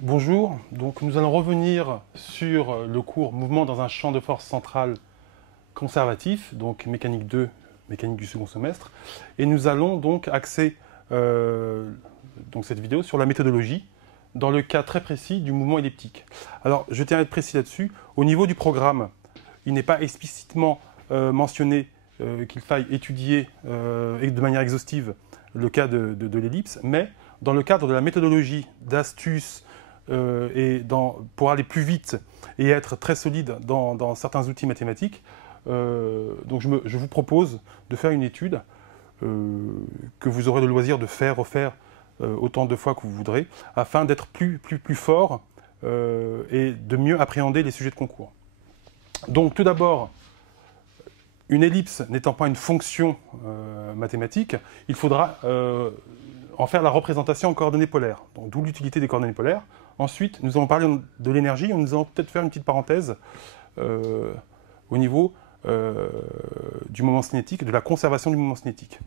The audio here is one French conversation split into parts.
Bonjour, donc nous allons revenir sur le cours Mouvement dans un champ de force central conservatif, donc mécanique 2, mécanique du second semestre, et nous allons donc axer donc cette vidéo sur la méthodologie dans le cas très précis du mouvement elliptique. Alors je tiens à être précis là-dessus, au niveau du programme, il n'est pas explicitement mentionné qu'il faille étudier de manière exhaustive le cas de l'ellipse, mais dans le cadre de la méthodologie, d'astuces, pour aller plus vite et être très solide dans certains outils mathématiques, donc je vous propose de faire une étude que vous aurez le loisir de faire, refaire autant de fois que vous voudrez, afin d'être plus fort et de mieux appréhender les sujets de concours. Donc tout d'abord, une ellipse n'étant pas une fonction mathématique, il faudra en faire la représentation en coordonnées polaires, d'où l'utilité des coordonnées polaires. Ensuite, nous allons parler de l'énergie, et nous allons peut-être faire une petite parenthèse au niveau du moment cinétique, de la conservation du moment cinétique.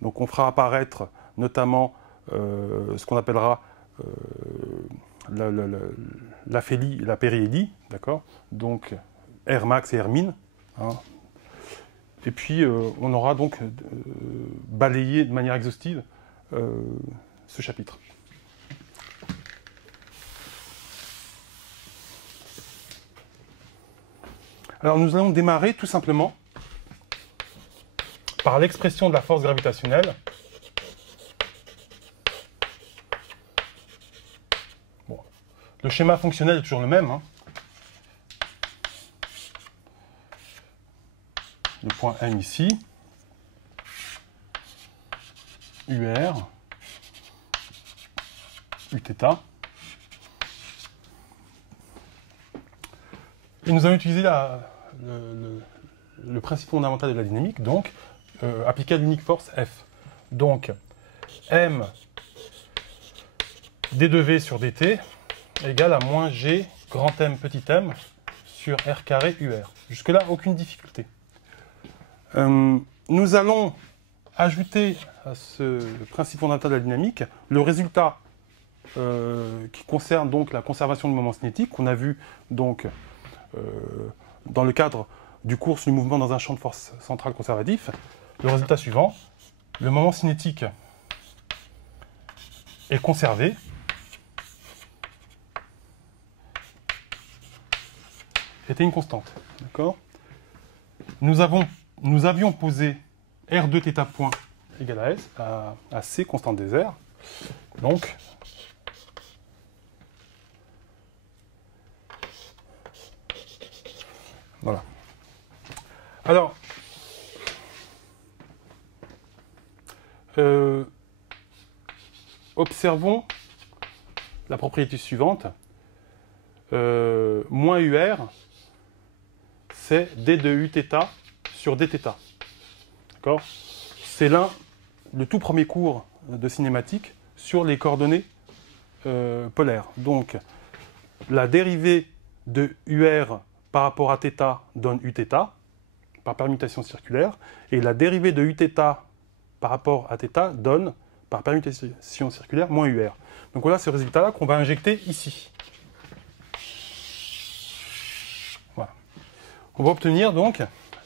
Donc on fera apparaître notamment ce qu'on appellera l'aphélie et la périhélie, d'accord? Donc R max et R min. Hein. Et puis on aura donc balayé de manière exhaustive ce chapitre. Alors nous allons démarrer tout simplement par l'expression de la force gravitationnelle. Bon. Le schéma fonctionnel est toujours le même. Hein. Le point M ici. UR. Uθ. Et nous allons utiliser le principe fondamental de la dynamique, donc appliqué à l'unique force F. Donc, M d de V sur dt égale à moins G grand M petit m sur R carré UR. Jusque-là, aucune difficulté. Nous allons ajouter à ce principe fondamental de la dynamique le résultat qui concerne donc la conservation du moment cinétique, qu'on a vu donc dans le cadre du cours sur le mouvement dans un champ de force central conservatif. Le résultat suivant, le moment cinétique est conservé était une constante. D'accord ? Nous avions posé R2 θ point égale à S, à C, constante des R. Donc, voilà. Alors, observons la propriété suivante. Moins UR, c'est d de Uθ sur dθ. D'accord ? C'est le tout premier cours de cinématique sur les coordonnées polaires. Donc, la dérivée de UR par rapport à θ donne Uθ, par permutation circulaire, et la dérivée de Uθ par rapport à θ donne, par permutation circulaire, moins UR. Donc voilà ce résultat-là qu'on va injecter ici. Voilà. On va obtenir donc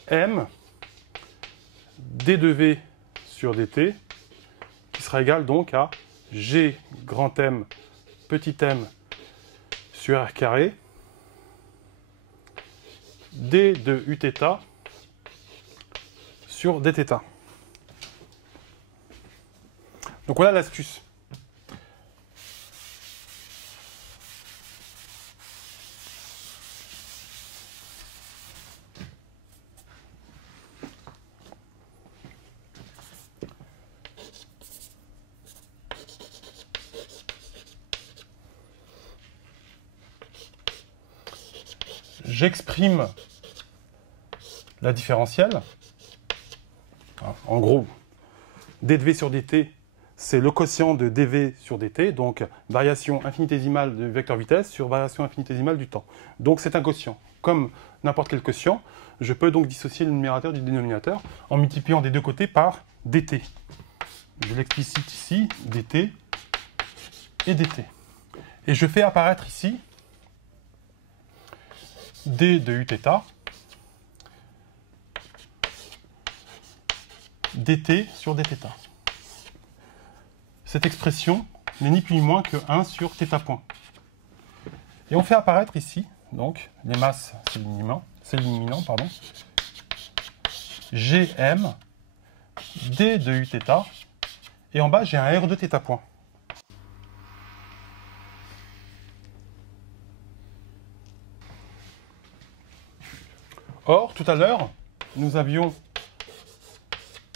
M d de V sur dt, qui sera égal donc à G grand M petit m sur R carré, d de Uθ sur dθ. Donc voilà l'astuce. J'exprime la différentielle. En gros, d de v sur dt, c'est le quotient de dv sur dt, donc variation infinitésimale du vecteur vitesse sur variation infinitésimale du temps. Donc c'est un quotient. comme n'importe quel quotient, je peux donc dissocier le numérateur du dénominateur en multipliant des deux côtés par dt. Je l'explicite ici, dt et dt. Et je fais apparaître ici d de uθ dt sur dθ. Cette expression n'est ni plus ni moins que 1 sur θ point. Et on fait apparaître ici, donc, les masses, c'est l'illuminant, pardon, Gm d de uθ, et en bas, j'ai un R de θ point. Or, tout à l'heure, nous avions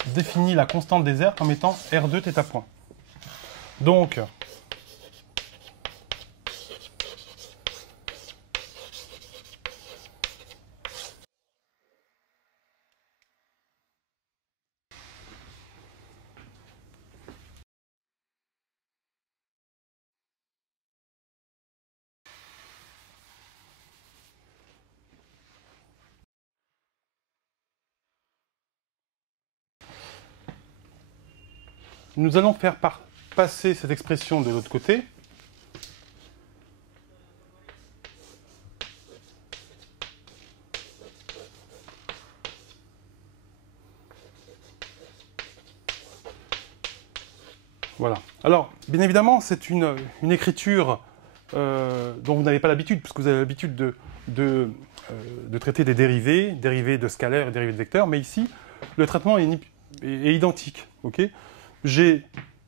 défini la constante des airs comme étant R2 θ point. Donc, nous allons faire passer cette expression de l'autre côté. Voilà. Alors, bien évidemment, c'est une écriture dont vous n'avez pas l'habitude, puisque vous avez l'habitude de traiter des dérivés de scalaires et dérivés de vecteurs, mais ici, le traitement est identique. Okay, j'ai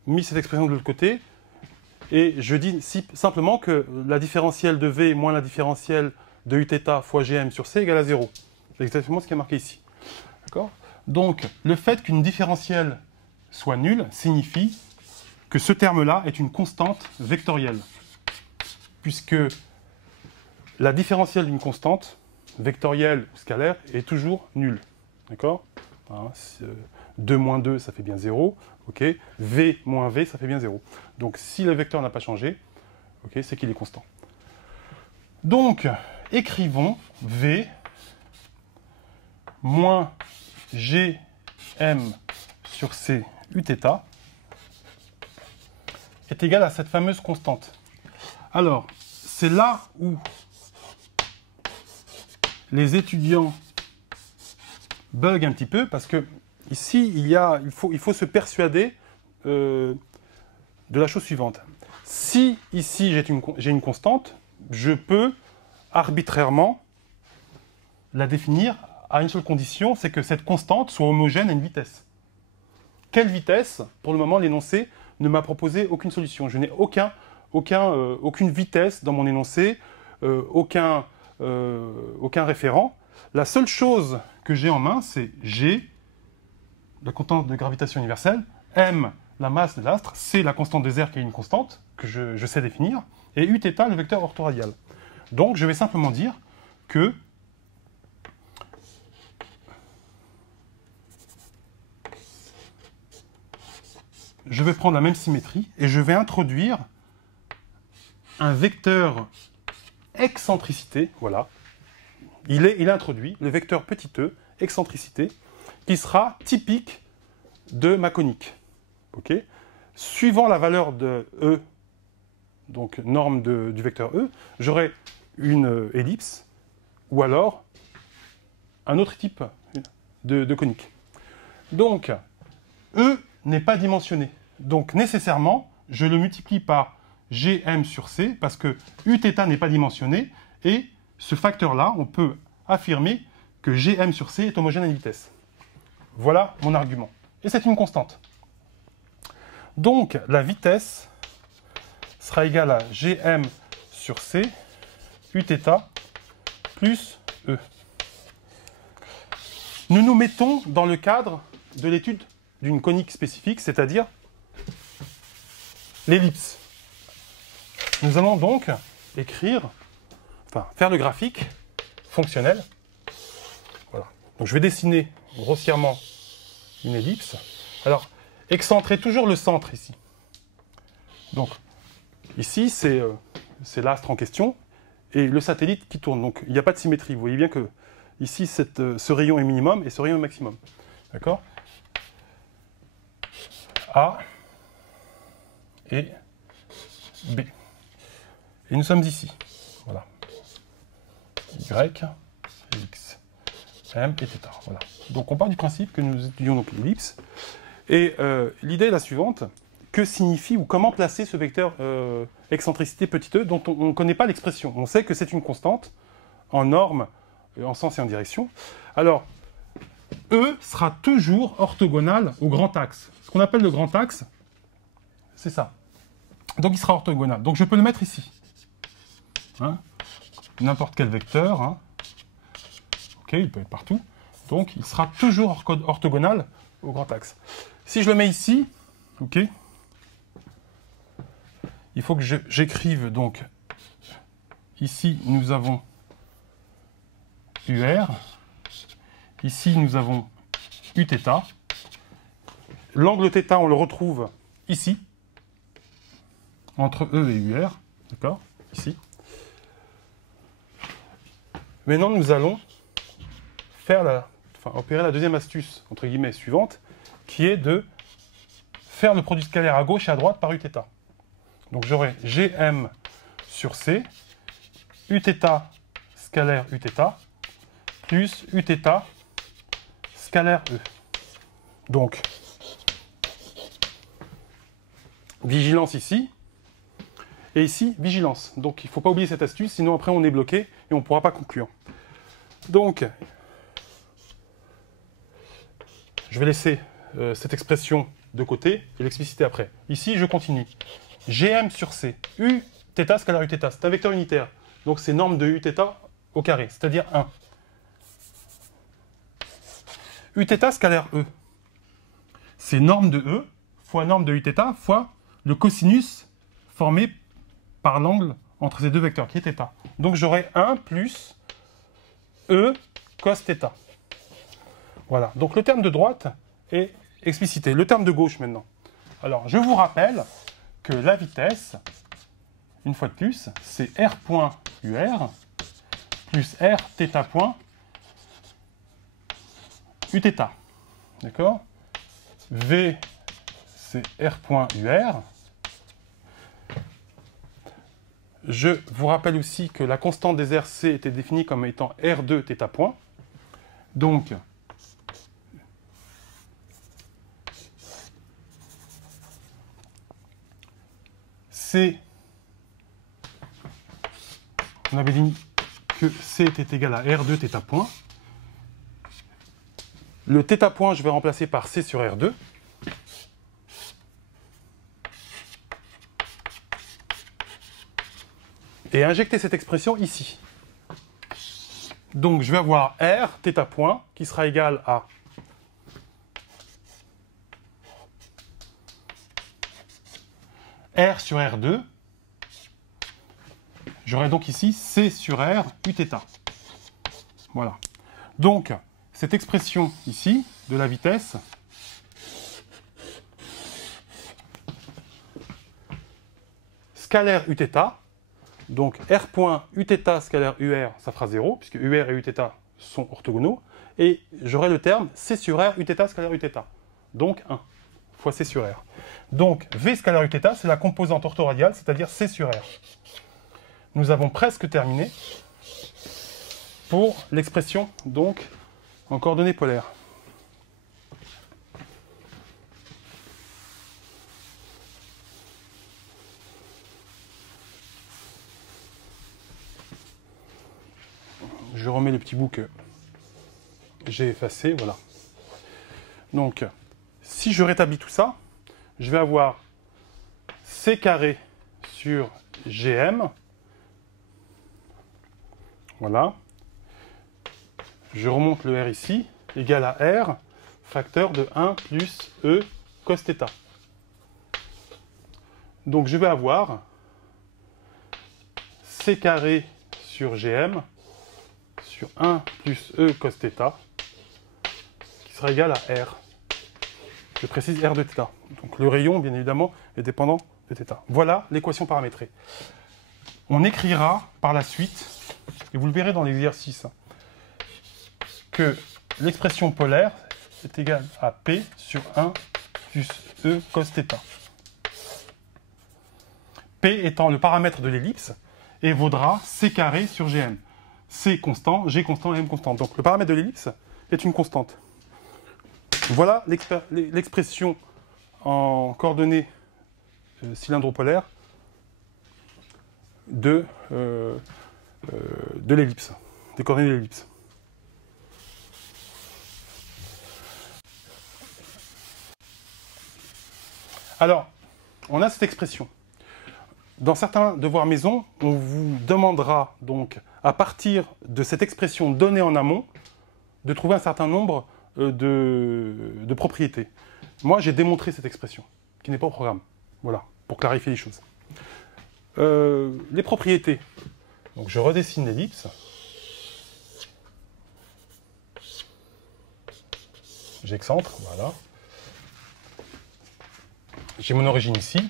mis cette expression de l'autre côté, et je dis simplement que la différentielle de V moins la différentielle de Uθ fois Gm sur C égale à 0. C'est exactement ce qui est marqué ici. D'accord ? Donc, le fait qu'une différentielle soit nulle signifie que ce terme-là est une constante vectorielle, puisque la différentielle d'une constante, vectorielle ou scalaire, est toujours nulle. D'accord ? 2 moins 2, ça fait bien 0. Okay. V moins V, ça fait bien 0. Donc, si le vecteur n'a pas changé, okay, c'est qu'il est constant. Donc, écrivons V moins Gm sur C Uθ est égal à cette fameuse constante. Alors, c'est là où les étudiants bug un petit peu, parce que ici, il faut se persuader de la chose suivante. Si ici j'ai une constante, je peux arbitrairement la définir à une seule condition, c'est que cette constante soit homogène à une vitesse. Quelle vitesse? Pour le moment, l'énoncé ne m'a proposé aucune solution. Je n'ai aucune vitesse dans mon énoncé, aucun référent. La seule chose que j'ai en main, c'est G, la constante de gravitation universelle, M, la masse de l'astre, C, la constante des airs qui est une constante, que je sais définir, et Uθ, le vecteur orthoradial. Donc, je vais simplement dire que je vais prendre la même symétrie et je vais introduire un vecteur excentricité, voilà. Il est introduit, le vecteur petit e, excentricité, qui sera typique de ma conique. Okay. Suivant la valeur de E, donc norme du vecteur E, j'aurai une ellipse ou alors un autre type de conique. Donc, E n'est pas dimensionné. Donc, nécessairement, je le multiplie par Gm sur C parce que Uθ n'est pas dimensionné et ce facteur-là, on peut affirmer que Gm sur C est homogène à une vitesse. Voilà mon argument. Et c'est une constante. Donc, la vitesse sera égale à Gm sur C, Uθ, plus E. Nous nous mettons dans le cadre de l'étude d'une conique spécifique, c'est-à-dire l'ellipse. Nous allons donc faire le graphique fonctionnel. Voilà. Donc je vais dessiner grossièrement une ellipse. Alors, excentrez toujours le centre ici. Donc, ici, c'est l'astre en question. et le satellite qui tourne. Donc il n'y a pas de symétrie. Vous voyez bien que ici, ce rayon est minimum et ce rayon est maximum. D'accord? A et B. Et nous sommes ici. Voilà. Y, X, M et θ. Voilà. Donc on part du principe que nous étudions donc l'ellipse. Et l'idée est la suivante. Que signifie ou comment placer ce vecteur excentricité petit e dont on ne connaît pas l'expression. On sait que c'est une constante en norme, en sens et en direction. Alors, E sera toujours orthogonal au grand axe. Ce qu'on appelle le grand axe, c'est ça. Donc il sera orthogonal. Donc je peux le mettre ici. Hein, n'importe quel vecteur. Hein. Ok, il peut être partout. Donc il sera toujours orthogonal au grand axe. Si je le mets ici, ok, il faut que j'écrive donc, ici nous avons UR, ici nous avons Uθ. L'angle θ, on le retrouve ici, entre E et UR, d'accord, ici. Maintenant, nous allons opérer la deuxième astuce, entre guillemets, suivante, qui est de faire le produit scalaire à gauche et à droite par Uθ. Donc j'aurai Gm sur C, Uθ scalaire Uθ, plus Uθ scalaire E. Donc, vigilance ici, et ici, vigilance. Donc il ne faut pas oublier cette astuce, sinon après on est bloqué et on ne pourra pas conclure. Donc, je vais laisser cette expression de côté et l'expliciter après. Ici, je continue. Gm sur C, Uθ scalaire Uθ, c'est un vecteur unitaire. Donc c'est norme de Uθ au carré, c'est-à-dire 1. Uθ scalaire E, c'est norme de E fois norme de Uθ fois le cosinus formé par l'angle entre ces deux vecteurs, qui est θ. Donc j'aurai 1 plus E cos θ. Voilà, donc le terme de droite est explicité. Le terme de gauche maintenant. Alors, je vous rappelle que la vitesse, une fois de plus, c'est r point UR plus r θ point Uθ. D'accord? V, c'est r point UR. Je vous rappelle aussi que la constante des RC était définie comme étant R2 θ point. Donc, C, on avait dit que C était égal à R2 θ point. Le θ point, je vais remplacer par C sur R2. Et injecter cette expression ici. Donc je vais avoir R, θ point, qui sera égal à R sur R2. J'aurai donc ici C sur R, Uθ. Voilà. Donc, cette expression ici, de la vitesse, scalaire Uθ, donc R point Uθ scalaire UR, ça fera 0, puisque UR et Uθ sont orthogonaux, et j'aurai le terme C sur R Uθ scalaire Uθ, donc 1 fois C sur R. Donc V scalaire Uθ, c'est la composante orthoradiale, c'est-à-dire C sur R. Nous avons presque terminé pour l'expression, donc, en coordonnées polaires. Je remets le petit bout que j'ai effacé, voilà. Donc, si je rétablis tout ça, je vais avoir C carré sur GM. Voilà. Je remonte le R ici, égal à R, facteur de 1 plus E cos θ. Donc je vais avoir C carré sur GM sur 1 plus E cos θ, qui sera égal à R. Je précise R de θ. Donc le rayon, bien évidemment, est dépendant de θ. Voilà l'équation paramétrée. on écrira par la suite, et vous le verrez dans l'exercice, que l'expression polaire est égale à P sur 1 plus E cos θ. P étant le paramètre de l'ellipse et vaudra C carré sur Gm. C constant, G constant et M constant. Donc le paramètre de l'ellipse est une constante. Voilà l'expression en coordonnées cylindro-polaires de l'ellipse, des coordonnées de l'ellipse. Alors, on a cette expression. Dans certains devoirs maison, on vous demandera donc, à partir de cette expression donnée en amont, de trouver un certain nombre de propriétés. Moi, j'ai démontré cette expression, qui n'est pas au programme. Voilà, pour clarifier les choses. Les propriétés. Donc, je redessine l'ellipse. J'excentre, voilà. J'ai mon origine ici.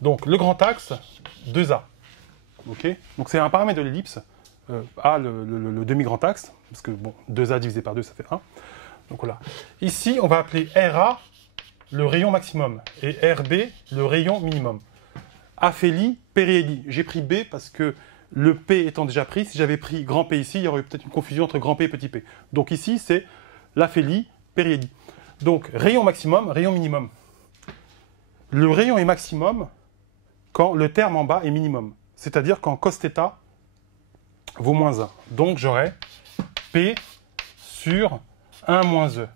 Donc, le grand axe, 2A. Okay, donc, c'est un paramètre de l'ellipse. A, le demi-grand axe, parce que, bon, 2A divisé par 2, ça fait 1. Donc, voilà. Ici, on va appeler RA le rayon maximum et RB le rayon minimum. Aphélie, périhélie. J'ai pris B parce que le P étant déjà pris, si j'avais pris grand P ici, il y aurait peut-être une confusion entre grand P et petit p. Donc ici, c'est l'aphélie, périhélie. Donc, rayon maximum, rayon minimum. Le rayon est maximum quand le terme en bas est minimum. C'est-à-dire quand cos θ vaut moins 1. Donc, j'aurai P sur 1 moins E.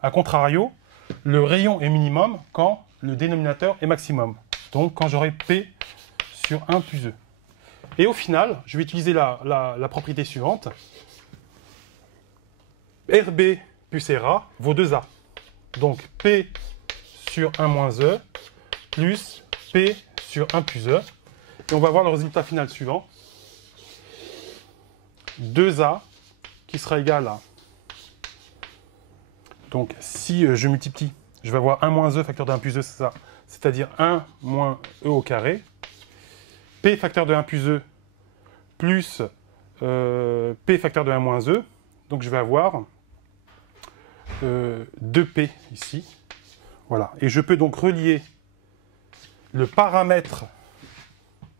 A contrario, le rayon est minimum quand le dénominateur est maximum. Donc, quand j'aurai P sur 1 plus E. Et au final, je vais utiliser la propriété suivante. RB plus RA vaut 2A. Donc, P sur 1 moins E plus P sur 1 plus E. Et on va voir le résultat final suivant. 2A qui sera égal à... Donc, si je multiplie, je vais avoir 1 moins E facteur de 1 plus E, c'est ça. C'est-à-dire 1 moins E au carré. P facteur de 1 plus E plus P facteur de 1 moins E. Donc, je vais avoir 2P ici. Voilà. Et je peux donc relier le paramètre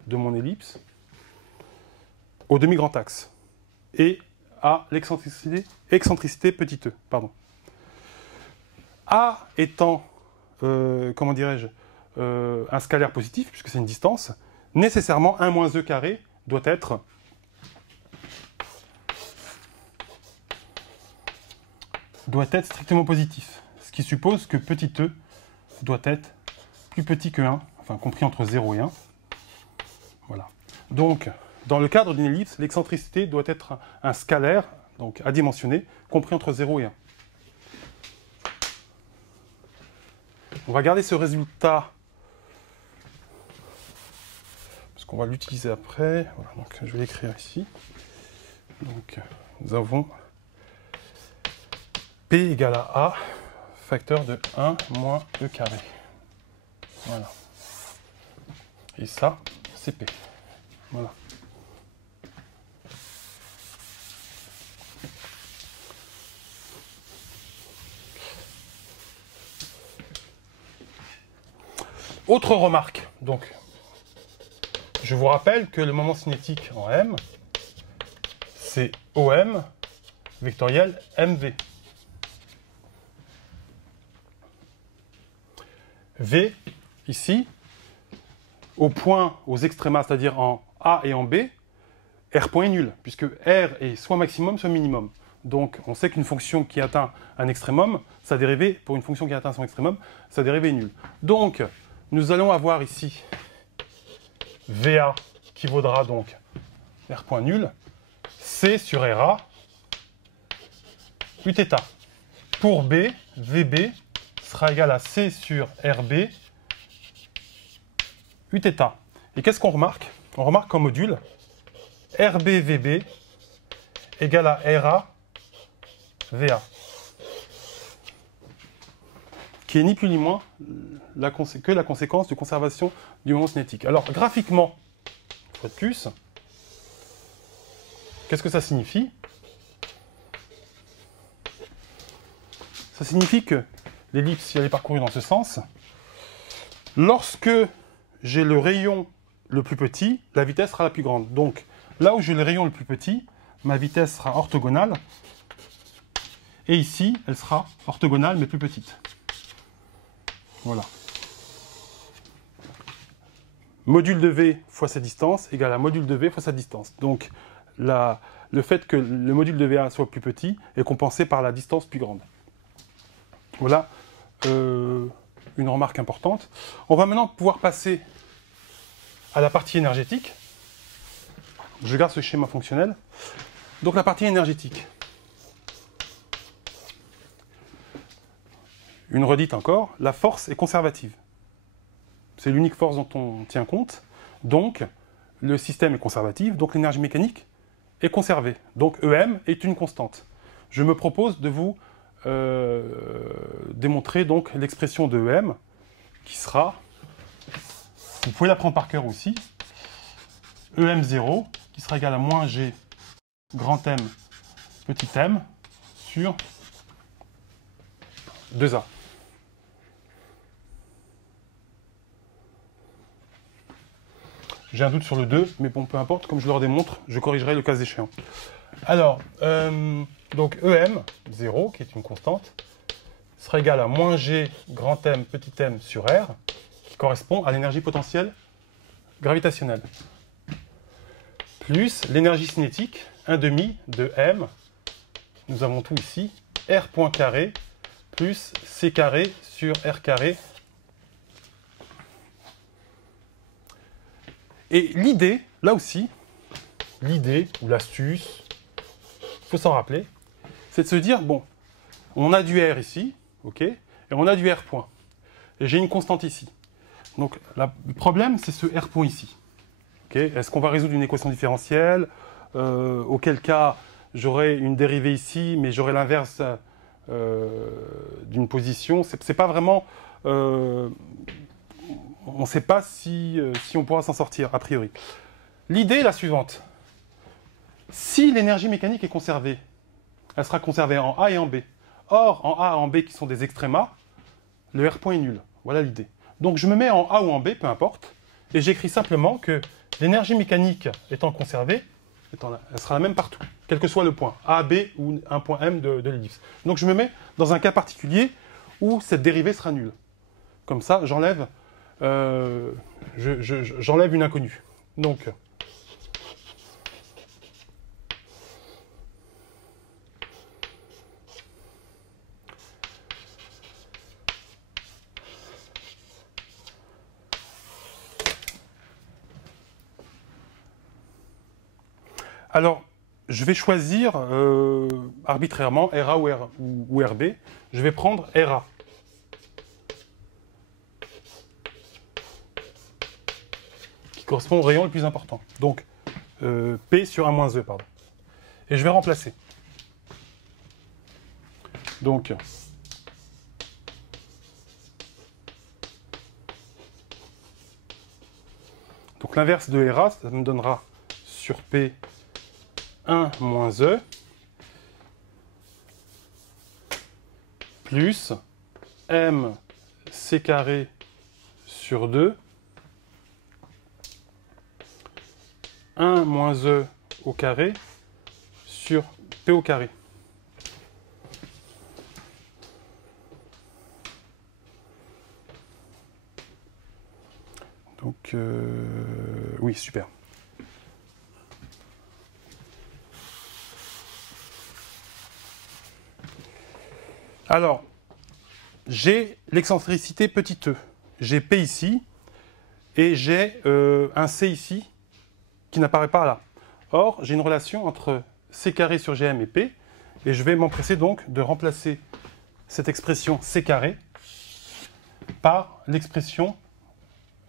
de mon ellipse au demi-grand axe et à l'excentricité petit e. Pardon. A étant, comment dirais-je, un scalaire positif, puisque c'est une distance, nécessairement 1 moins E carré doit être strictement positif. Ce qui suppose que petit e doit être plus petit que 1, enfin compris entre 0 et 1. Voilà. Donc, dans le cadre d'une ellipse, l'excentricité doit être un scalaire, donc adimensionné, compris entre 0 et 1. On va garder ce résultat, parce qu'on va l'utiliser après. Voilà, donc je vais l'écrire ici. Donc, nous avons P égale à A, facteur de 1 moins E carré. Voilà. Et ça, c'est P. Voilà. Autre remarque, donc, je vous rappelle que le moment cinétique en M, c'est OM vectoriel MV. V, ici, au point, aux extrémas, c'est-à-dire en A et en B, R point est nul, puisque R est soit maximum, soit minimum. Donc, on sait qu'une fonction qui atteint un extrémum, sa dérivée, pour une fonction qui atteint son extrémum, sa dérivée est nulle. Donc, nous allons avoir ici VA qui vaudra donc R point nul, C sur RA, Uθ. Pour B, VB sera égal à C sur RB, Uθ. Et qu'est-ce qu'on remarque? On remarque qu'en module, RB, VB égale à RA, VA, qui est ni plus ni moins que la conséquence de conservation du moment cinétique. Alors, graphiquement, une fois de plus, qu'est-ce que ça signifie? Ça signifie que l'ellipse, si elle est parcourue dans ce sens, lorsque j'ai le rayon le plus petit, la vitesse sera la plus grande. Donc, là où j'ai le rayon le plus petit, ma vitesse sera orthogonale. Et ici, elle sera orthogonale, mais plus petite. Voilà. Module de V fois sa distance égale à module de V fois sa distance. Donc, le fait que le module de VA soit plus petit est compensé par la distance plus grande. Voilà une remarque importante. On va maintenant pouvoir passer à la partie énergétique. Je garde ce schéma fonctionnel. Donc la partie énergétique. Une redite encore, la force est conservative. C'est l'unique force dont on tient compte. Donc, le système est conservatif, donc l'énergie mécanique est conservée. Donc EM est une constante. Je me propose de vous démontrer donc l'expression de EM qui sera, vous pouvez la prendre par cœur aussi, EM0 qui sera égal à moins G grand M petit m sur 2A. J'ai un doute sur le 2, mais bon, peu importe, comme je le redémontre, je corrigerai le cas échéant. Alors, donc EM, 0, qui est une constante, sera égal à moins G grand M petit m sur R, qui correspond à l'énergie potentielle gravitationnelle, plus l'énergie cinétique, 1/2 de M, nous avons tout ici, R point carré, plus C carré sur R carré. Et l'idée, là aussi, l'idée ou l'astuce, il faut s'en rappeler, c'est de se dire, bon, on a du R ici, ok, et on a du R point. Et j'ai une constante ici. Donc, le problème, c'est ce R point ici. Okay. Est-ce qu'on va résoudre une équation différentielle, auquel cas, j'aurai une dérivée ici, mais j'aurai l'inverse d'une position. C'est pas vraiment... on ne sait pas si on pourra s'en sortir, a priori. L'idée est la suivante. Si l'énergie mécanique est conservée, elle sera conservée en A et en B. Or, en A et en B, qui sont des extrémas, le R point est nul. Voilà l'idée. Donc, je me mets en A ou en B, peu importe, et j'écris simplement que l'énergie mécanique étant conservée, elle sera la même partout, quel que soit le point, A, B ou un point M de l'ellipse. Donc, je me mets dans un cas particulier où cette dérivée sera nulle. Comme ça, j'enlève une inconnue. Donc, alors, je vais choisir arbitrairement RA ou RB. Je vais prendre RA. Qui correspond au rayon le plus important. Donc, P sur 1 moins E, pardon. Et je vais remplacer. Donc, l'inverse de RA, ça me donnera sur P 1 moins E plus M C carré sur 2 1 moins E au carré sur P au carré. Donc, oui, super. Alors, j'ai l'excentricité petit e. J'ai P ici, et j'ai un C ici, qui n'apparaît pas là. Or, j'ai une relation entre C carré sur GM et P, et je vais m'empresser donc de remplacer cette expression C carré par l'expression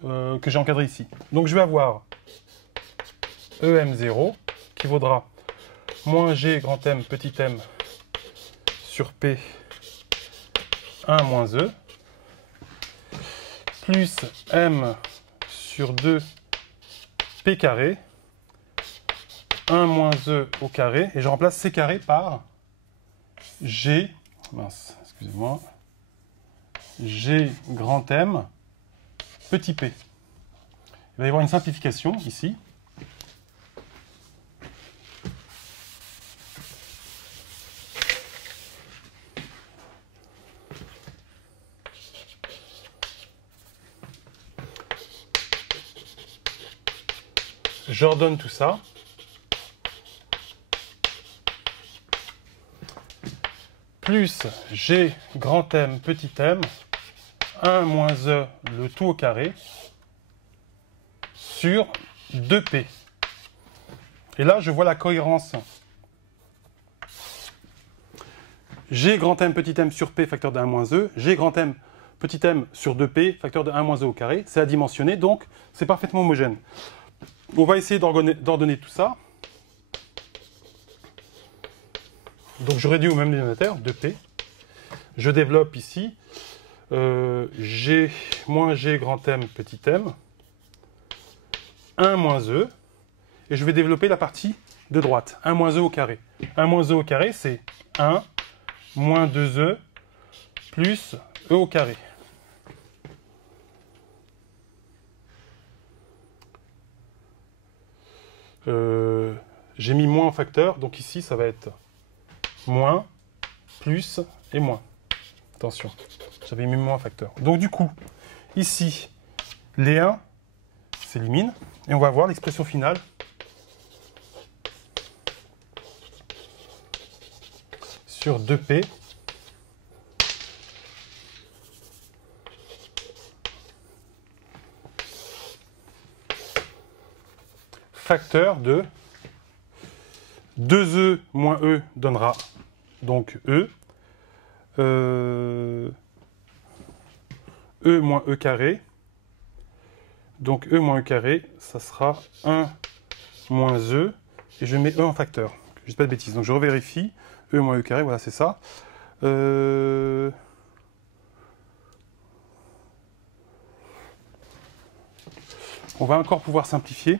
que j'ai encadrée ici. Donc, je vais avoir EM0, qui vaudra moins G grand M petit m sur P 1 moins E, plus M sur 2 P carré, 1 moins E au carré, et je remplace C carré par G, mince, excusez-moi, G grand M, petit p. Il va y avoir une simplification ici. J'ordonne tout ça. Plus G grand M petit m, 1 moins E le tout au carré, sur 2P. Et là, je vois la cohérence. G grand M petit m sur P facteur de 1 moins E, G grand M petit m sur 2P facteur de 1 moins E au carré, c'est adimensionné, donc c'est parfaitement homogène. On va essayer d'ordonner tout ça. Donc je réduis au même dénominateur, 2P. Je développe ici G moins G grand M petit m, 1 moins E, et je vais développer la partie de droite, 1 moins E au carré. 1 moins E au carré, c'est 1 moins 2E plus E au carré. J'ai mis moins en facteur, donc ici ça va être moins, plus et moins. Attention, j'avais mis moins en facteur. Donc du coup, ici, les 1 s'éliminent, et on va voir l'expression finale. Sur 2P, facteur de 2E moins E donnera donc E. E moins E carré. Donc E moins E carré, ça sera 1 moins E. Et je mets E en facteur. Que je ne dise pas de bêtises. Donc je revérifie. E moins E carré, voilà, c'est ça. On va encore pouvoir simplifier.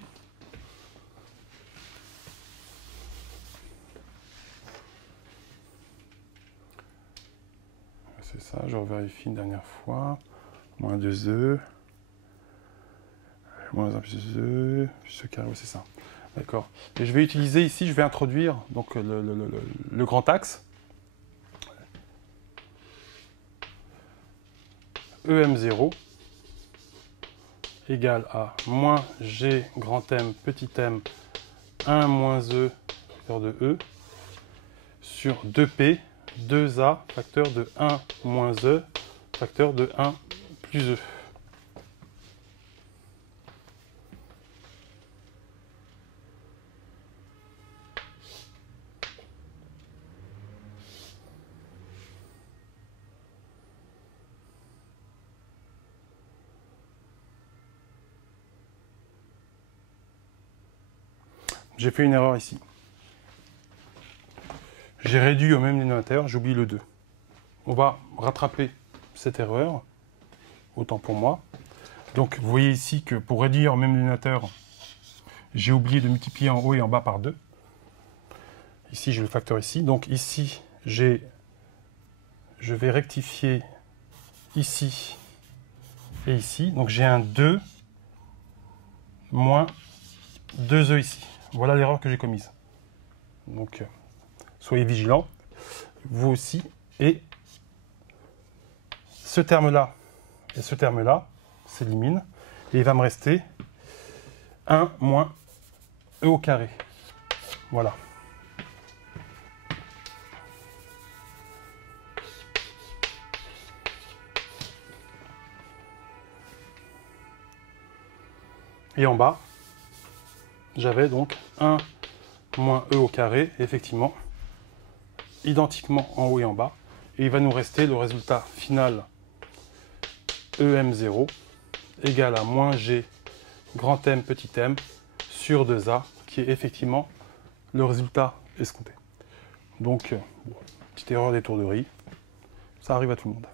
C'est ça, je revérifie une dernière fois. Moins 2E. Moins 1 plus 2E. Plus E carré, ouais, c'est ça. D'accord. Et je vais utiliser ici, je vais introduire donc, le grand axe. EM0 égale à moins G grand M petit m 1 moins E facteur de E sur 2P 2A facteur de 1 moins E facteur de 1 plus E. J'ai fait une erreur ici. J'ai réduit au même dénominateur, j'oublie le 2. On va rattraper cette erreur, autant pour moi. Donc vous voyez ici que pour réduire au même dénominateur, j'ai oublié de multiplier en haut et en bas par 2. Ici, j'ai le facteur ici. Donc ici, je vais rectifier ici et ici. Donc j'ai un 2 moins 2E ici. Voilà l'erreur que j'ai commise. Donc, soyez vigilants, vous aussi. Et ce terme-là et ce terme-là s'éliminent. Et il va me rester 1 moins E au carré. Voilà. Et en bas, j'avais donc 1 moins E au carré, effectivement, identiquement en haut et en bas. Et il va nous rester le résultat final EM0 égale à moins G grand M petit m sur 2A, qui est effectivement le résultat escompté. Donc, bon. Petite erreur d'étourderie. Ça arrive à tout le monde.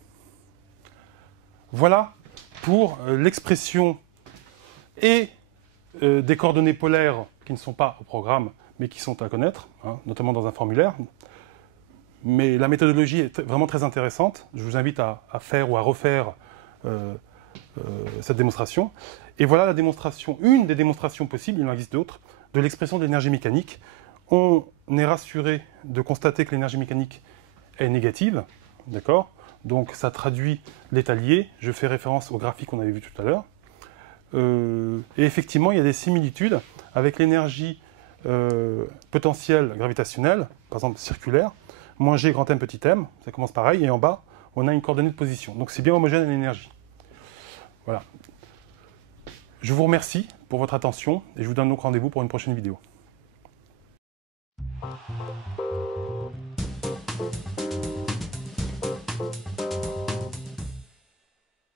Voilà pour l'expression et des coordonnées polaires qui ne sont pas au programme, mais qui sont à connaître, hein, notamment dans un formulaire. Mais la méthodologie est vraiment très intéressante. Je vous invite à faire ou à refaire cette démonstration. Et voilà la démonstration, une des démonstrations possibles, il en existe d'autres, de l'expression de l'énergie mécanique. On est rassuré de constater que l'énergie mécanique est négative, d'accord? Donc ça traduit l'état lié. Je fais référence au graphique qu'on avait vu tout à l'heure. Et effectivement, il y a des similitudes avec l'énergie potentielle gravitationnelle, par exemple circulaire, moins g grand M petit m, ça commence pareil, et en bas, on a une coordonnée de position. Donc c'est bien homogène à l'énergie. Voilà. Je vous remercie pour votre attention, et je vous donne donc rendez-vous pour une prochaine vidéo.